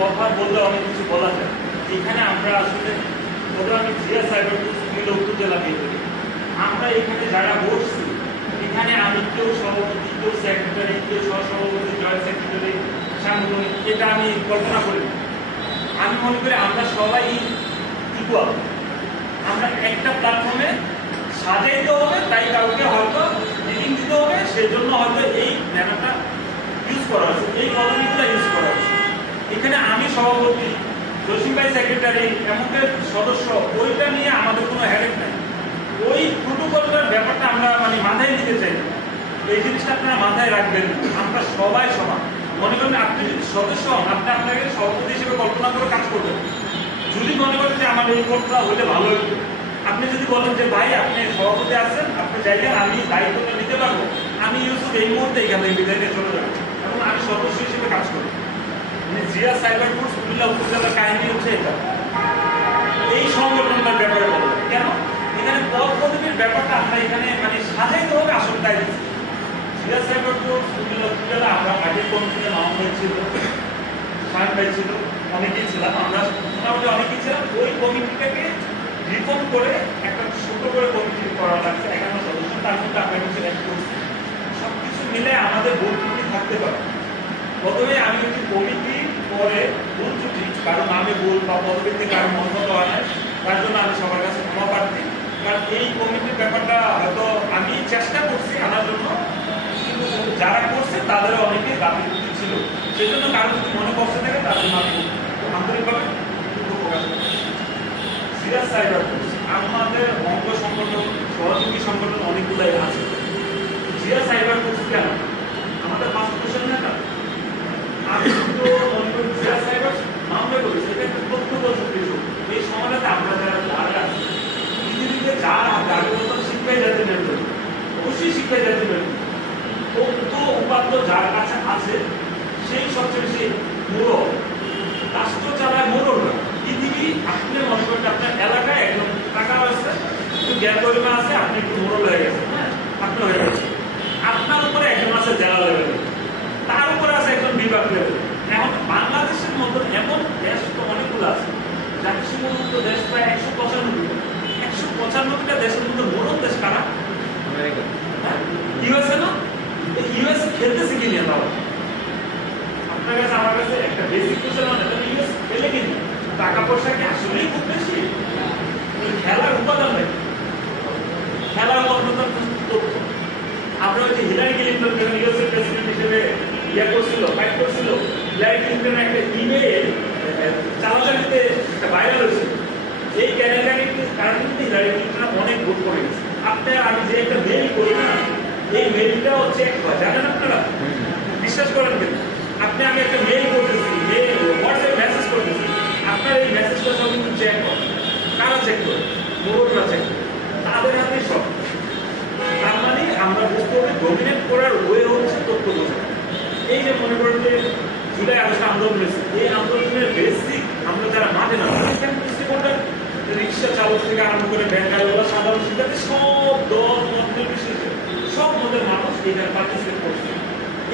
কথা বললে অনেক কিছু বলা যায়। এখানে আমরা আসলে ওটা আমি জিয়া সাইবার মিলে উত্তর করি। আমরা এখানে যারা বসছি, এখানে আমি কেউ সভাপতি, কেউ সেক্রেটারি কেউ সহসভাপতি জয়েন্ট সেক্রেটারি সাংগঠনিক, এটা আমি কল্পনা করি আমি মনে করি আমরা সবাই ইকুয়াল আমরা একটা প্ল্যাটফর্মে সাজাইতে হবে, তাই কাউকে হয়তো মিটিং দিতে হবে সেই জন্য হয়তো এই ব্যানারটা ইউজ করা হয়েছে, এই কলোনিগুলো ইউজ করা হয়েছে। এখানে আমি সভাপতি, জসিম ভাই সেক্রেটারি এমনকি সদস্য, ওইটা নিয়ে আমাদের কোনো হেডেক নাই। ওই প্রোটোকলটার ব্যাপারটা আমরা মানে মাথায় নিতে চাই। এই জিনিসটা আপনারা মাথায় রাখবেন, আমরা সবাই সমান। মনে করেন আপনি যদি সদস্য হন, আপনি আপনাকে সভাপতি হিসেবে কল্পনা করে কাজ করবেন। যদি মনে করেন যে আমার এই কোর্টটা হলে ভালো হতো আপনি যদি বলেন যে, ভাই, আপনি সভাপতি আছেন, আপনি চাইলেন আমি দায়িত্বটা নিতে পারব। আমি ইউসুফ এই মুহূর্তে এখানে বিদায় চলে যাব। এবং আমি সদস্য হিসেবে কাজ করি মানে জিয়া সাইবার ফোর্স কুমিল্লা উপজেলার কাহিনী হচ্ছে এটা। এই সংগঠনটার ব্যাপারে বলব কেন? এখানে পদ ব্যাপারটা আমরা এখানে মানে সাজাইতে হবে দিচ্ছি জিয়া সাইবার কুমিল্লা উপজেলা আমরা আগের কমিটিতে নাম হয়েছিল অনেকেই ছিলাম, আমরা মোটামুটি অনেকেই ছিলাম। ওই কমিটিটাকে রিফর্ম করে একটা ছোট করে কমিটি করা লাগছে, একান্ন সদস্য, তার মধ্যে আমরা কিছু সব কিছু মিলে আমাদের ত্রুটি থাকতে পারে। প্রথমে আমি একটি কমিটি পরে ভুল ত্রুটি, কারণ আমি ভুল বা থেকে আমি মন মতো হয় না তার জন্য আমি সবার কাছে ক্ষমা প্রার্থী। কারণ এই কমিটির ব্যাপারটা হয়তো আমি চেষ্টা করছি আনার জন্য যারা করছে তাদের অনেকেই গাফিলতি ছিল। সেই জন্য কারও যদি মনে কষ্ট থাকে, তার জন্য আমি আন্তরিকভাবে দুঃখ প্রকাশ করছি। সিরাজ সাইবার আমাদের অঙ্গ সংগঠন, সহযোগী সংগঠন অনেকগুলাই আছে। সিরাজ সাইবার ফোর্স কেন আমাদের ফার্স্ট কোশ্চেন না আমি তো মনে করি জিয়া সাইবার মামলা করি সেটা একটা প্রত্যক্ষ কিছু এই সময়টাতে আমরা যারা যারা আছি পৃথিবীতে যারা জাগ্রত শিক্ষায় যাতে নেবেন শিক্ষায় যাতে নেবেন উপাত্ত যার কাছে আছে, সেই সবচেয়ে বেশি মূল রাষ্ট্র চালায় মোড়লরা পৃথিবী আপনি মনে করেন আপনার এলাকায় একজন টাকা আছে একটু জ্ঞান গরিমা আছে, আপনি একটু মোড়ল হয়ে হ্যাঁ আপনি হয়ে গেছেন। আপনার উপরে একজন আছে জেলা লেভেলে। তার উপরে আছে একজন বিভাগ লেভেলে। এখন বাংলাদেশের মতন এমন দেশ তো অনেকগুলো আছে। জাতিসংঘভুক্ত দেশ প্রায় একশো পঁচানব্বই। একশো পঁচানব্বইটা দেশের মধ্যে মোড়ল দেশ কারা আমেরিকা ইউএসএ না ইউএসএ খেলতেছে কি নিয়ে তাও। আপনার কাছে আমার কাছে একটা বেসিক কোশ্চেন মানে তাহলে ইউএস খেলে কি টাকা পয়সা কি আসলেই খুব বেশি? খেলার উপাদান নাকি? খেলার উপাদান তথ্য ওই যে হিলারি ক্লিন্টন যখন ইউএসএ প্রেসিডেন্ট হিসেবে ইয়ে করছিল ফাইট করছিল? হিলারি ক্লিন্টন একটা ইমেল চালাচালিতে একটা ভাইরাল হয়েছিল এই ক্যালেন্ডারের কারণে কিন্তু হিলারি ক্লিন্টন অনেক ভোট করে গেছে। আপনার আমি যে একটা মেল করি না এই মেলটাও চেক জানেন আপনারা? বিশ্বাস করেন কিন্তু। আপনি আমি একটা মেল করতেছি মেল হোয়াটসঅ্যাপ মেসেজ করতেছি। আপনার এই মেসেজটা সব কিন্তু চেক হয় কারা চেক করে মোড়লরা চেক করে তাদের হাতেই সব। তার মানে আমরা বুঝতে হবে ডমিনেট করার ওয়ে হচ্ছে তথ্য বোঝা। এই যে মনে করেন যে জুলাই আগস্ট আন্দোলন হয়েছে, এই আন্দোলনের বেসিক আমরা যারা মাঠে না কোনটা রিক্সা চালক থেকে আরম্ভ করে ব্যাংকারওয়ালা, সাধারণ শিক্ষার্থী, সব দল, মত নির্বিশেষে সব মতের মানুষ এখানে পার্টিসিপেট করছে।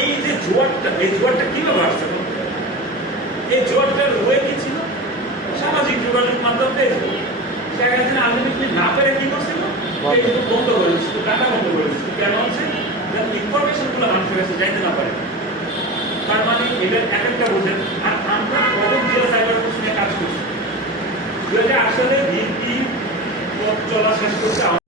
এই যে জোয়ারটা এই জোয়ারটা কীভাবে আসছে এই জোয়ারটার ওয়ে কি ছিল সামাজিক যোগাযোগ মাধ্যম ফেসবুক শেখ হাসিনা আলটিমেটলি না পেরে কি করছিল ফেসবুক বন্ধ। করে দিচ্ছিল ডাটা বন্ধ করে দিচ্ছিল কেন হচ্ছে? যাতে ইনফরমেশনগুলো মানুষের কাছে যাইতে না পারে। তার মানে এদের এক একটা বোঝেন। আর আমরা কখন জিও সাইবার ফোর্স নিয়ে কাজ করছি। দু হাজার আট সালে বিএনপি পথ চলা শেষ করছে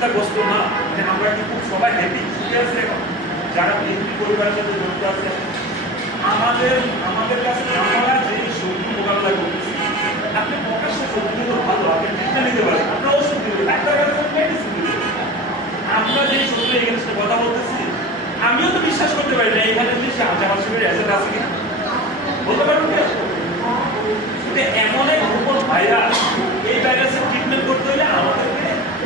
চিন্তাগ্রস্ত না মানে আমরা কি খুব সবাই হ্যাপি সুখে আছে এখন যারা বিএনপি পরিবারের সাথে জড়িত আছে, আমাদের আমাদের কাছে আমরা যে শত্রু মোকাবিলা করতেছি আপনি প্রকাশ্যে শত্রুগুলো ভালো, আপনি টিকা নিতে পারেন আমরা ওষুধ দিব ডাক্তার মেডিসিন দিতে আমরা যে শত্রু সাথে কথা বলতেছি, আমিও তো বিশ্বাস করতে পারি না, এখানে যে সে আমার শিবির অ্যাসেট আছে কিনা। বলতে পারব কি? এমন এক ভাইরাস এই ভাইরাসের ট্রিটমেন্ট করতে হলে আমাদেরকে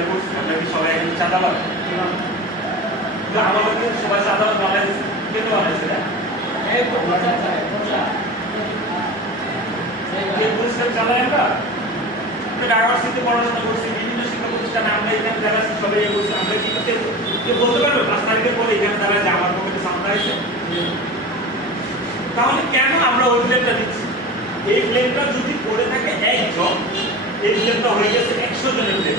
দখলদারি করছি আমরা কি সবাই এখন চাঁদাবাদ কিন্তু আমাদেরকে সবাই চাঁদাবাদ বানাইছে কেন বানাইছে না যে পরিষ্কার চালাই আমরা ডাইভার্সিটি পড়াশোনা করছি বিভিন্ন শিক্ষা প্রতিষ্ঠানে আমরা এখানে যারা সবাই করছি আমরা কি কেউ কেউ বলতে পারবে পাঁচ তারিখের পরে এখানে তারা যে আমার পক্ষে সামনে আছে। তাহলে কেন আমরা ওই প্লেনটা দিচ্ছি? এই প্লেনটা যদি করে থাকে একজন এই প্লেনটা হয়ে গেছে একশো জনের প্লেন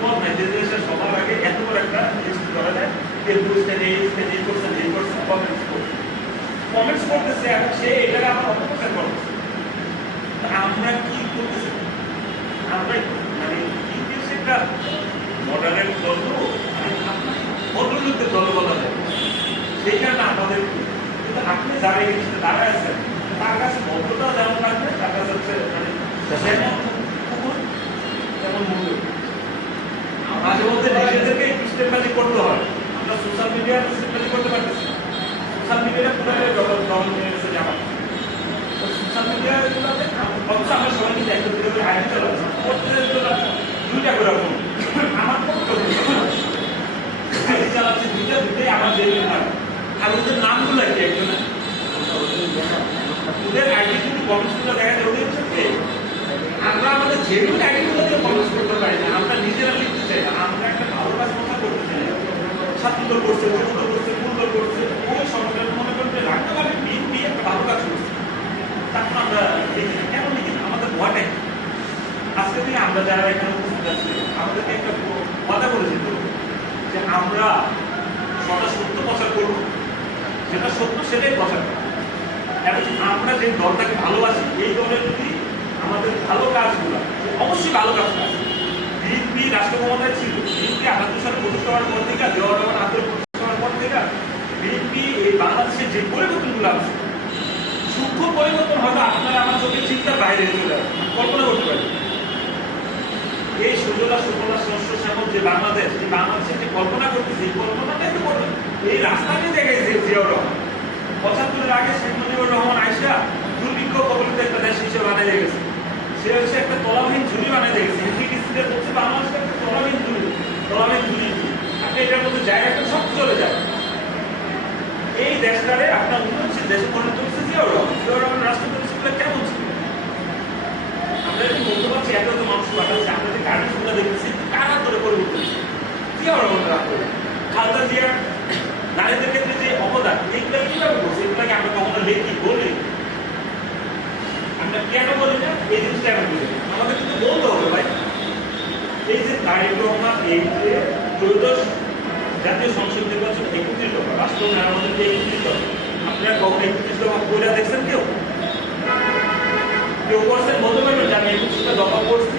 ফুটবল আগে এত বড় একটা লিস্ট করতেছে সে এটাকে আমার অপপ্রচার করতেছে আমরা কি করতেছি? আমরা মানে ইংলিশ একটা মডার্নের দল ভদ্রলোকদের দল বলা যায় সেইখানে আমাদের কিন্তু যারা এই জিনিসটা দাঁড়ায় আছেন, তার কাছে ভদ্রতা যেমন থাকবে, তার হচ্ছে মানে যেমন মাঝে মধ্যে নিজেদেরকে স্টেপবাজি করতে হয়। আমরা সোশ্যাল মিডিয়ার স্টেপবাজি করতে পারতেছি সোশ্যাল মিডিয়াটা পুরো ডবল ডবল নিয়ে গেছে জামা সোশ্যাল মিডিয়াগুলোতে অবশ্য আমরা সবাই কিন্তু একটা করে আইডি চালাচ্ছি দুইটা করে ফোন। আমার আইডি চালাচ্ছি দুইটা দুটোই আমার জেনে না আর ওদের নামগুলো কি একজনের? ওদের আইডি কিন্তু কমেন্টসগুলো দেখা যায়, ওদের হচ্ছে আমরা আমাদের জেনুইন আইডিগুলো দিয়ে কমেন্টস করতে পারি না আমরা নিজেরা লিখতে চাই না আমরা একটা ভালো কাজ কথা করতে চাই না ছাত্র করছে যুক্ত করছে পূর্ব করছে। ওই সংগঠন মনে করতে রাখতে পারে বিএনপি একটা ভালো কাজ করছে। তখন আমরা না কেন না? আমাদের ভয়টাই আজকে থেকে আমরা যারা এখানে উপস্থিত আছি, আমাদেরকে একটা কথা করে যেতে যে আমরা সদা সত্য প্রচার করব। যেটা সত্য সেটাই প্রচার করব। এবং আমরা যে দলটাকে ভালোবাসি, এই দলের যদি আমাদের ভালো কাজগুলো, অবশ্যই ভালো কাজ বিএনপি রাষ্ট্র ক্ষমতায় ছিল বিএনপি আটাত্তর সালে হওয়ার পর থেকে দেওয়া রহমান প্রতিষ্ঠা হওয়ার পর থেকে বিএনপি এই বাংলাদেশের যে পরিবর্তনগুলো আছে, সূক্ষ্ম পরিবর্তন হয়তো আপনারা আমার চোখের চিন্তার বাইরে চলে আসে কল্পনা করতে পারি এই সুজলা সুফলা শস্য শ্যামল যে বাংলাদেশ, এই বাংলাদেশের যে কল্পনা করতেছে, এই কল্পনাটা একটু করবেন। এই রাস্তাটি দেখেছে জিয়াউর রহমান। পঁচাত্তরের আগে শেখ মুজিবুর রহমান আইসা দুর্ভিক্ষ কবলিত একটা দেশ হিসেবে বানিয়ে রেখেছে। সে হচ্ছে একটা তলাবিহীন ঝুলি বানিয়ে রেখেছে। হিন্দি কিস্তিতে বলছে বাংলাদেশটা একটা তলাবিহীন ঝুলি তলাবিহীন ঝুলি আপনি এটার মধ্যে জায়গাটা সব চলে যায় দেশটারে আপনার উন্নয়নশীল দেশে পরিণত হচ্ছে জিয়াউর রহমান জিয়াউর রহমান রাষ্ট্রপতি ছিল কেমন ছিল? আমরা যে মধ্যপ্রাচ্যে এত এত মানুষ পাঠাচ্ছি আমরা যে গার্ডেন্সগুলো দেখতেছি কার ধরে পরিবর্তন জিয়াউর রহমানের হাত ধরে? খালদা জিয়ার নারীদের ক্ষেত্রে যে অবদান, এইগুলো কীভাবে করছে? এগুলোকে আমরা কখনো লেখি বলি? আমরা কেন বলি না? এই জিনিসটা আমরা বলি। আমাদের কিন্তু বলতে হবে, ভাই। এই যে তারেক রহমান, এই যে ত্রয়োদশ জাতীয় সংসদ নির্বাচন একত্রিশ দফা রাষ্ট্র মেরামতের যে একত্রিশ দফা আপনারা কখন একত্রিশ দফা বইটা দেখছেন কেউ? কেউ করছেন? বলতে পারবেন যে আমি একত্রিশটা দফা করছি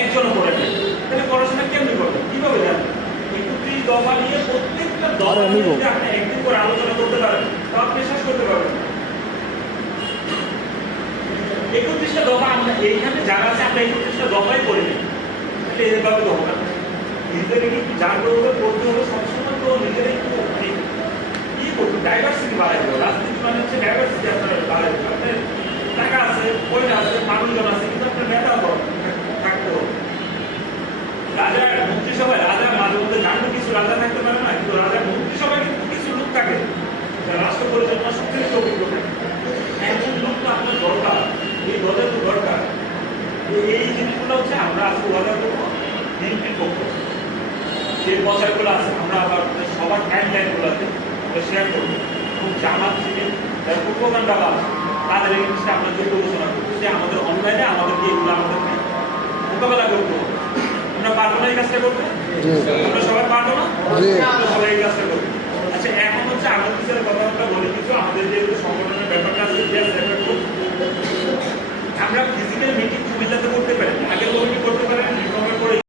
একজনও করে নেই। তাহলে পড়াশোনা কেমনি করবেন? কীভাবে জানবেন একত্রিশ দফা নিয়ে প্রত্যেকটা দফা নিয়ে আপনি একদিন করে আলোচনা করতে পারেন। তো আপনি শেষ করতে পারবেন। একত্রিশটা দফা আমরা এইখানে যারা আছে আমরা একত্রিশটা দফাই করি না তাহলে এভাবে না। নিজেদের একটু জাগ্রত করতে হবে সবসময় তো নিজেরাই কি বলব ডাইভার্সিটি বাড়াই দেবো রাজনীতি মানে হচ্ছে ডাইভার্সিটি আপনার বাড়াই দেবো আপনার টাকা আছে পয়সা আছে মানুষজন আছে কিন্তু আপনার নেতা থাকতে রাজা মন্ত্রিসভায় রাজা মাঝে মধ্যে জানব কিছু রাজা থাকতে পারে না কিন্তু রাজা মন্ত্রিসভায় কিন্তু কিছু লোক থাকে রাষ্ট্র পরিচালনা সবচেয়ে অভিজ্ঞ থাকে একজন লোক তো আপনার দরকার এই দলের তো দরকার এই জিনিসগুলো হচ্ছে আমরা আজকে ওয়াদা করব। বিএনপির পক্ষ। যে বছরগুলো আছে আমরা আবার সবার হ্যান্ডলাইনগুলোতে শেয়ার করব। এবং জামাত থেকে যারা তাদের এই জিনিসটা আমরা যোগ্য ঘোষণা করব যে আমাদের অনলাইনে আমাদেরকে এগুলো আমাদেরকে মোকাবেলা করতে হবে আমরা পারব না এই কাজটা করতে? আমরা সবাই পারব না? আমরা সবাই এই কাজটা করব। আচ্ছা এখন হচ্ছে আমাদের পিছনে কথাবার্তা বলে কিছু আমাদের যে সংগঠনের ব্যাপারটা আছে আমরা ফিজিক্যাল মিটিং কুমিল্লাতে করতে পারি না